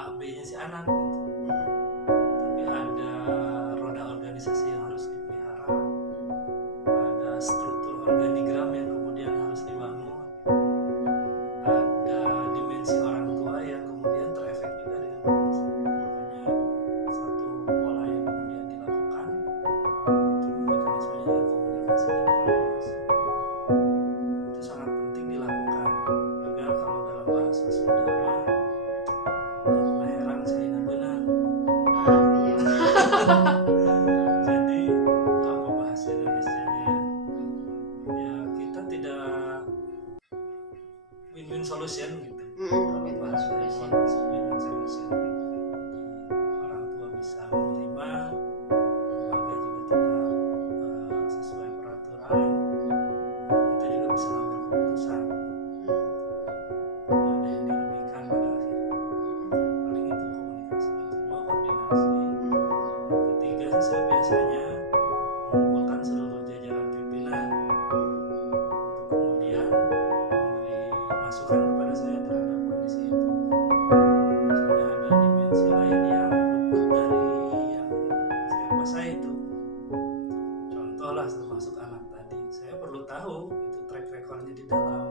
A B-nya si anak gitu. Tapi ada roda organisasi yang harus dipelihara, ada struktur organigram yang kemudian harus dibangun, ada dimensi orang tua yang kemudian terefek juga dengan keputusan. Makanya satu pola yang kemudian dilakukan itu mekanismenya komunikasi dan koordinasi. Itu sangat penting dilakukan agar kalau dalam bahasa Sunda mah herang saya benar. Jadi apa bahasa Indonesianya ya? Ya kita tidak win-win solution gitu. Kalau bahasa win-win solution. Jadi orang tua bisa menerima, lembaga juga tetap sesuai peraturan. Kita juga bisa ambil keputusan. Tidak ada yang dirugikan pada akhirnya. Paling itu komunikasi. Yang kedua koordinasi. Yang ketiga sih saya biasanya mengumpulkan seluruh jajaran pimpinan untuk kemudian memberi masukan kepada saya terhadap kondisi itu. Misalnya ada dimensi lain yang luput dari yang saya kuasai itu. Contoh lah termasuk anak tadi. Saya perlu tahu itu track recordnya di dalam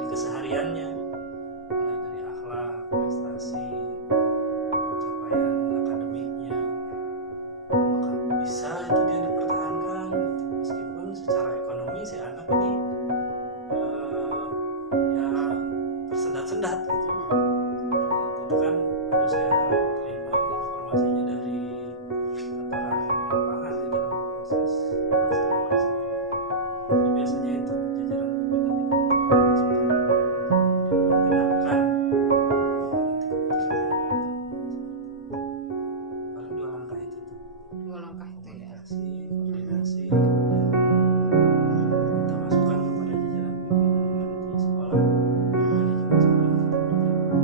di kesehariannya, mulai dari akhlak, prestasi, pencapaian akademiknya, apakah bisa itu dia dipertahankan gitu. Meskipun secara ekonomi si anak ini ya tersendat-sendat gitu. Itu kan perlu saya terima informasinya dari tataran lapangan di dalam proses pelaksanaan keseharian. Jadi biasanya itu jajaran pimpinan yang masukan kemudian menggenapkan nanti keputusan yang ada. Paling dua langkah itu tuh. Dua langkah itu ya. Koordinasi, minta masukan kepada jajaran pimpinan yang ada di sekolah, manajemen sekolah yang tetap berjalan.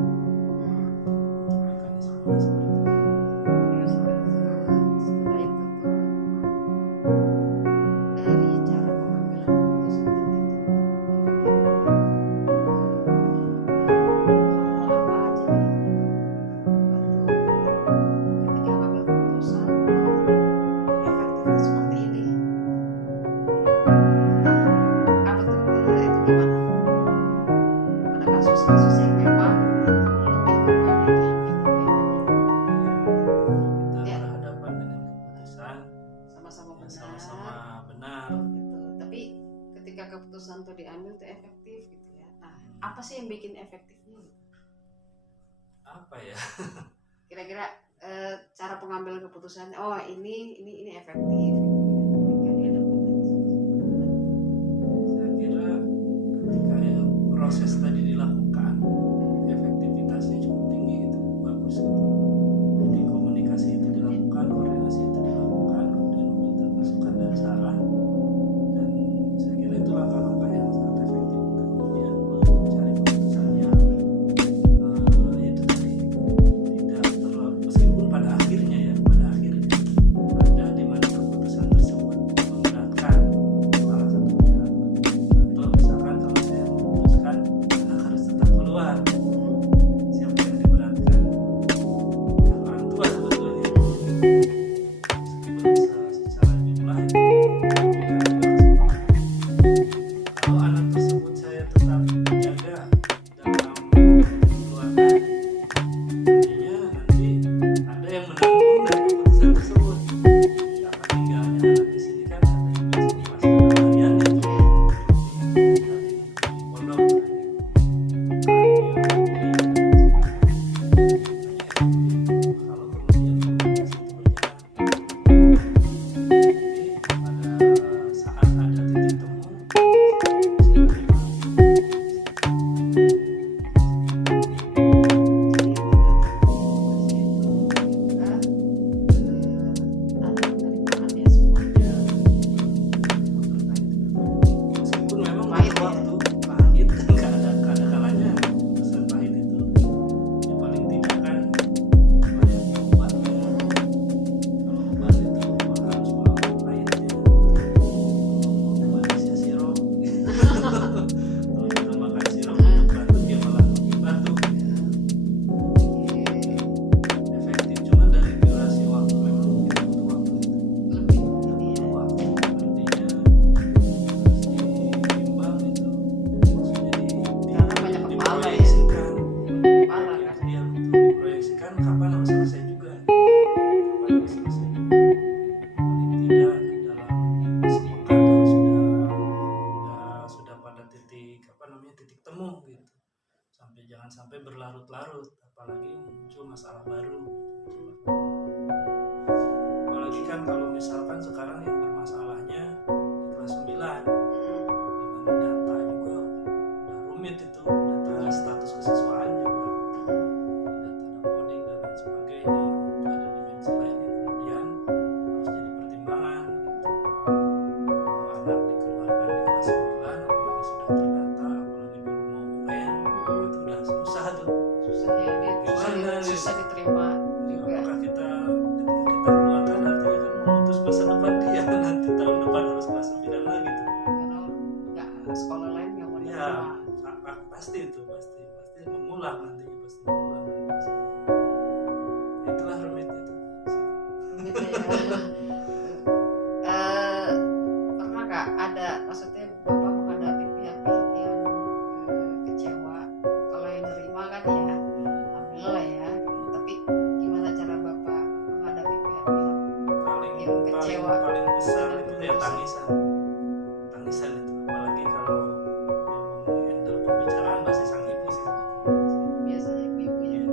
Mekanismenya seperti itu. Terus setelah itu tuh dari cara pengambilan keputusan tadi itu kira-kira hal apa aja nih yang membantu ketika mengambil keputusan efektif seperti ini. Apa tuh itu gimana? Pada kasus-kasus yang memang lebih kepada diambil Kita Ya. berhadapan dengan keputusan sama-sama yang benar. sama-sama benar. Gitu. Tapi ketika keputusan itu diambil itu efektif gitu ya. Nah, apa sih yang bikin efektifnya? Apa ya? Kira-kira cara pengambilan keputusan, oh ini efektif gitu ya. Ketika dihadapkan lagi sama-sama Saya kira ketika proses tadi dilakukan, efektivitasnya cukup tinggi gitu, bagus gitu. Jadi komunikasi itu dilakukan, koordinasi itu dilakukan, kemudian meminta masukan dan saran, dan saya kira itu langkah-langkah yang sangat efektif untuk kemudian mencari keputusan yang itu tadi tidak terlalu, meskipun pada akhirnya ada di mana keputusan tersebut memberatkan salah satu pihak. Atau misalkan kalau saya memutuskan anak harus tetap jangan sampai berlarut-larut, apalagi muncul masalah baru. Apalagi kan kalau misalkan sekarang yang bermasalahnya di kelas 9, di mana data juga udah rumit, itu data status kesiswaan juga, data coding dan lain sebagainya, itu ada dimensi lain yang kemudian harus jadi pertimbangan gitu. Kalau anak dikeluarkan di kelas 9 apalagi sudah terdata, apalagi baru mau UN, itu udah susah tuh. Susah ya, dia susah diterima juga. Apakah kita ketika kita keluarkan artinya kan memutus masa depan dia nanti tahun depan harus kelas 9 lagi tuh. Karena nggak sekolah lain nggak mau Iya, nerima. pasti itu pasti mengulang nanti, pasti mengulang dari kelas 9. Itulah rumitnya tuh. Gitu ya. Pernah nggak ada, maksudnya Bapak menghadapi pihak-pihak yang kecewa? Kalau yang nerima kan ya alhamdulillah ya gitu. Tapi gimana cara Bapak menghadapi pihak-pihak yang kecewa? paling besar itu ya tangisan itu, apalagi kalau yang menghandle pembicaraan pasti sang ibu sih. Biasanya ibu ya.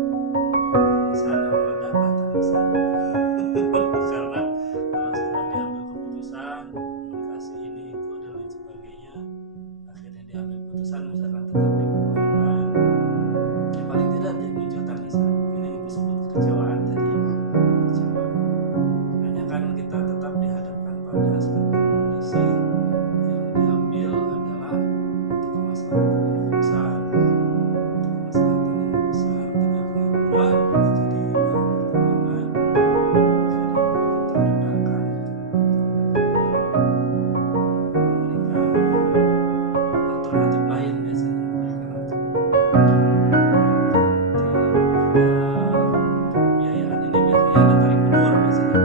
Tangisan yang meledak lah, tangisan. Karena kalau sudah diambil keputusan komunikasi ini itu dan lain sebagainya, akhirnya diambil keputusan misalkan tetap dikeluarkan, ya paling tidak dia muncul tangisan. Ini yang disebut kekecewaan tadi ya, kekecewaan. Hanya kan kita tetap dihadapkan pada satu kondisi yang diambil adalah untuk kemaslahatan yang besar, tegaknya aturan jadi bahan pertimbangan. Akhirnya kita redakan, memberikan alternatif lain, biasanya memberikan alternatif. Nanti ada pembiayaan ini biasanya ada tarik ulur biasanya.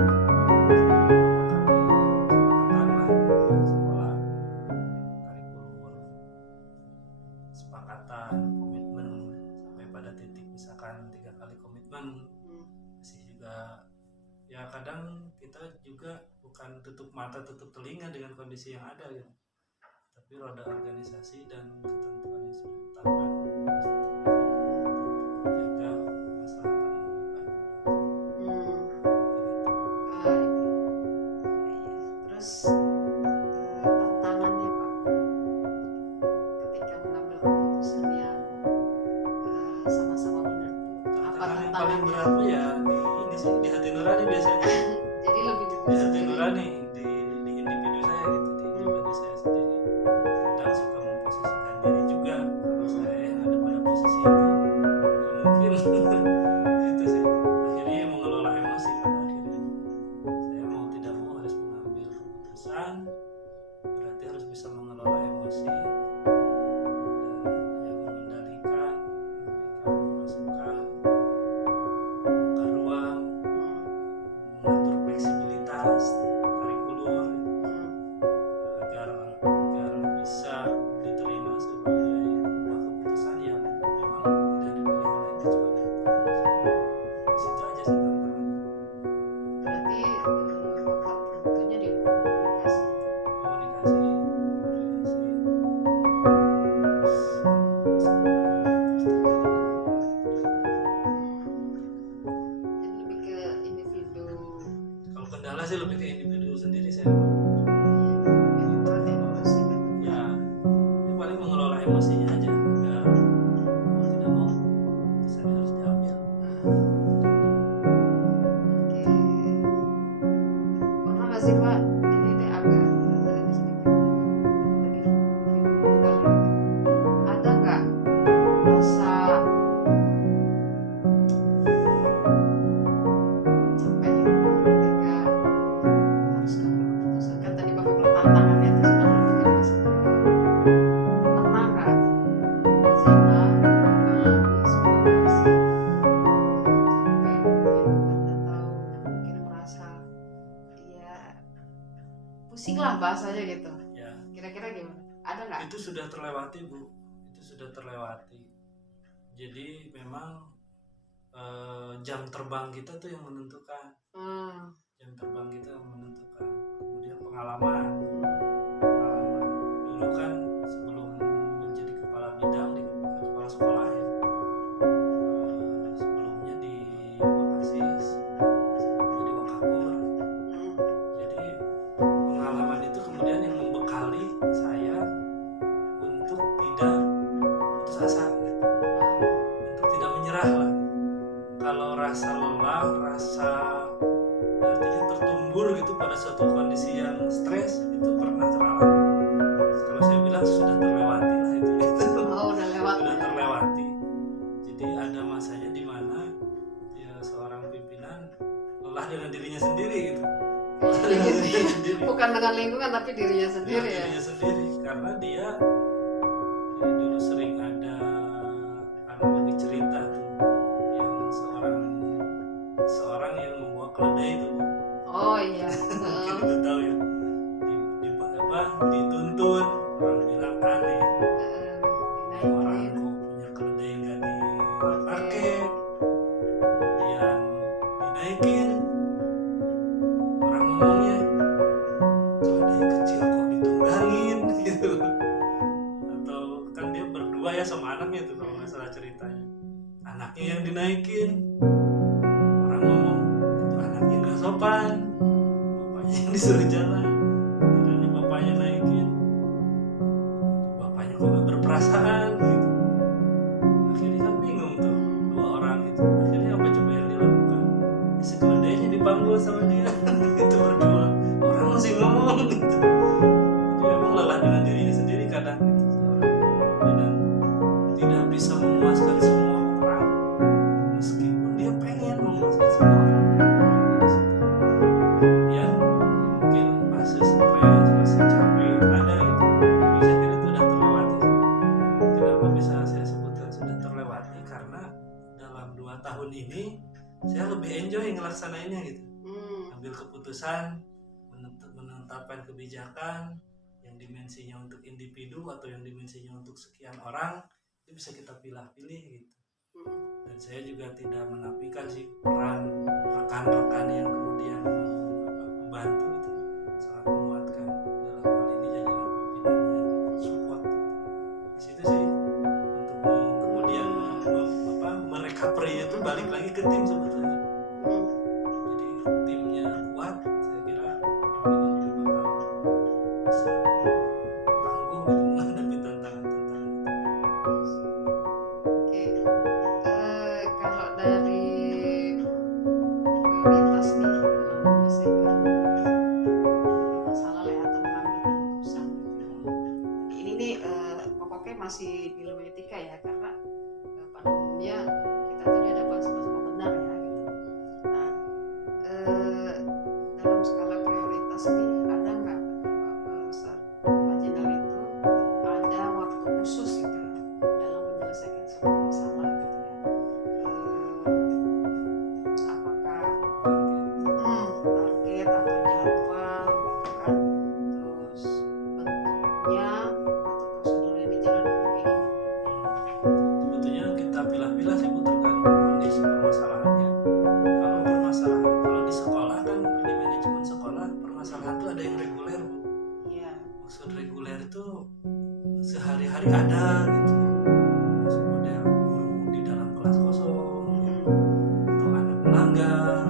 Kesepakatan komitmen sampai pada titik misalkan 3 kali komitmen, masih juga ya kadang kita juga bukan tutup mata tutup telinga dengan kondisi yang ada gitu, tapi roda organisasi dan ketentuan yang sudah ditetapkan jaga kemaslahatan yang lebih banyak. Terus tantangannya Pak ketika mengambil keputusan yang sama-sama benar, apa Tantangan yang paling tantangannya? berat tuh ya ini sih di hati nurani biasanya. Jadi lebih Di hati nurani di individu saya gitu, di pribadi saya sendiri. Kadang suka memposisikan diri juga, kalau saya yang ada pada posisi itu ya mungkin itu sih akhirnya mengelola emosi. Pada akhirnya saya mau tidak mau harus mengambil keputusan, berarti harus bisa mengelola emosi dan yang mengendalikan, memberikan masukan, membuka ruang, mengatur fleksibilitas, tarik ulur agar bisa diterima sebagai sebuah keputusan yang memang tidak ada pilihan lain kecuali itu. Di situ aja sih tantangannya. Berarti faktor penentunya di komunikasi. Komunikasi, koordinasi, terus Jadi lebih ke individu. kalau kendala sih lebih ke individu sendiri saya. Ya, ini paling mengelola emosinya aja, agar mau tidak mau keputusan harus diambil. Oke. Pernah nggak sih Pak? Ini agak sedikit lagi lebih menggali. Ada nggak rasa capek ya ketika harus ngambil keputusan? Kan tadi Bapak bilang tantangannya itu sebenarnya lebih ke diri sendiri. Pernah nggak Mbak Zena mengalami sebuah fase capek gitu kan, atau mungkin merasa ya pusing lah bahasanya gitu? Ya, Kira-kira gimana? Ada nggak? itu sudah terlewati Bu, itu sudah terlewati. Jadi memang jam terbang kita tuh yang menentukan, jam terbang kita yang menentukan. Kemudian pengalaman dulu kan sebelum menjadi kepala bidang di kepala sekolah ya, menyerah lah. Kalau rasa lelah, rasa artinya tertumbur gitu pada suatu kondisi yang stres itu pernah teralami. Kalau saya bilang sudah terlewati lah itu. Oh, udah lewat. Sudah terlewati. Jadi ada masanya di mana ya seorang pimpinan lelah dengan dirinya sendiri gitu. Bukan dengan lingkungan tapi dirinya sendiri ya. Dirinya sendiri karena dia dulu sering ada anak lagi cerita tuh yang seorang yang membawa keledai itu. Oh iya. Mungkin itu tahu ya. Dituntun, orang bilang aneh. Orang kok punya keledai nggak dipakai, kemudian dinaikin. Orang ngomongnya keledai kecil kok ditunggangin gitu. Atau kan dia berdua ya sama anaknya tuh kalau nggak salah ceritanya. Anaknya yang dinaikin. Orang ngomong itu anaknya nggak sopan. Bapaknya yang disuruh jalan. Kiranya bapaknya naikin. Bapaknya kok nggak berperasaan gitu. Akhirnya kan bingung tuh dua orang itu. Akhirnya apa coba yang dilakukan? Si keledainya dipanggul sama dia. Itu berdua. Orang masih ngomong gitu. Jadi memang lelah dengan dirinya sendiri kadang gitu seorang. Dan tidak bisa memuaskan semua orang meskipun dia pengen memuaskan semua orang. Kemudian mungkin fase stres, fase capek ada gitu. Bisa kira itu udah terlewati. Kenapa bisa saya sebutkan sudah terlewati? Karena dalam 2 tahun ini saya lebih enjoy ngelaksanainnya gitu. Ambil keputusan, menetapkan kebijakan yang dimensinya untuk individu atau yang dimensinya untuk sekian orang itu bisa kita pilih-pilih gitu. Dan saya juga tidak menafikan sih peran rekan-rekan yang kemudian membantu itu sangat menguatkan dalam hal ini jajaran pimpinannya support di situ sih untuk kemudian merecovery itu balik lagi ke tim sebetulnya. Jadi timnya kuat, saya kira pimpinan juga bakal bisa tangguh gitu menghadapi tantangan-tantangan itu. Oke. Kalau dari prioritas nih dalam menyelesaikan masalah ya atau mengambil keputusan gitu ya. Ini nih pokoknya masih di ilmu etika ya karena pada umumnya kita tuh dihadapkan sama-sama benar ya gitu. Nah, dalam skala prioritas nih ada nggak Pak Jenderal itu ada waktu khusus gitu ya dalam menyelesaikan sebuah masalah gitu ya. Apakah target atau jadwal gitu kan, terus bentuknya atau prosedur yang dijalankan kayak gimana? Sebetulnya kita pilah-pilah sih Bu tergantung kondisi permasalahannya. Kalau di sekolah kan di manajemen sekolah permasalahan itu ada yang reguler Bu. Iya. Maksud reguler itu sehari-hari ada gitu. Maksud model guru di dalam kelas kosong ya. Atau anak melanggar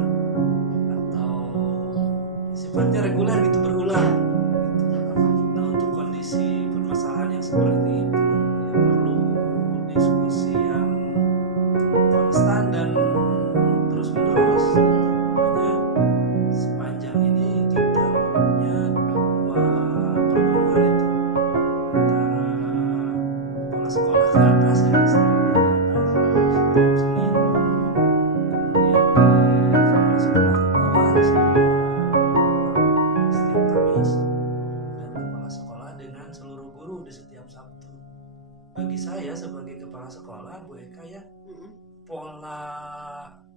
atau sifatnya reguler gitu berulang gitu. Nah untuk kondisi permasalahan yang seperti itu ya perlu diskusi yang konstan dan terus menerus. Makanya sepanjang ini kita punya 2 pertemuan itu antara kepala sekolah ke atas ya staf ke atas setiap Senin, kemudian di kepala sekolah ke bawah setiap Kamis, dan kepala sekolah dengan seluruh guru di setiap Sabtu. Bagi saya sebagai kepala sekolah Bu Eka ya, pola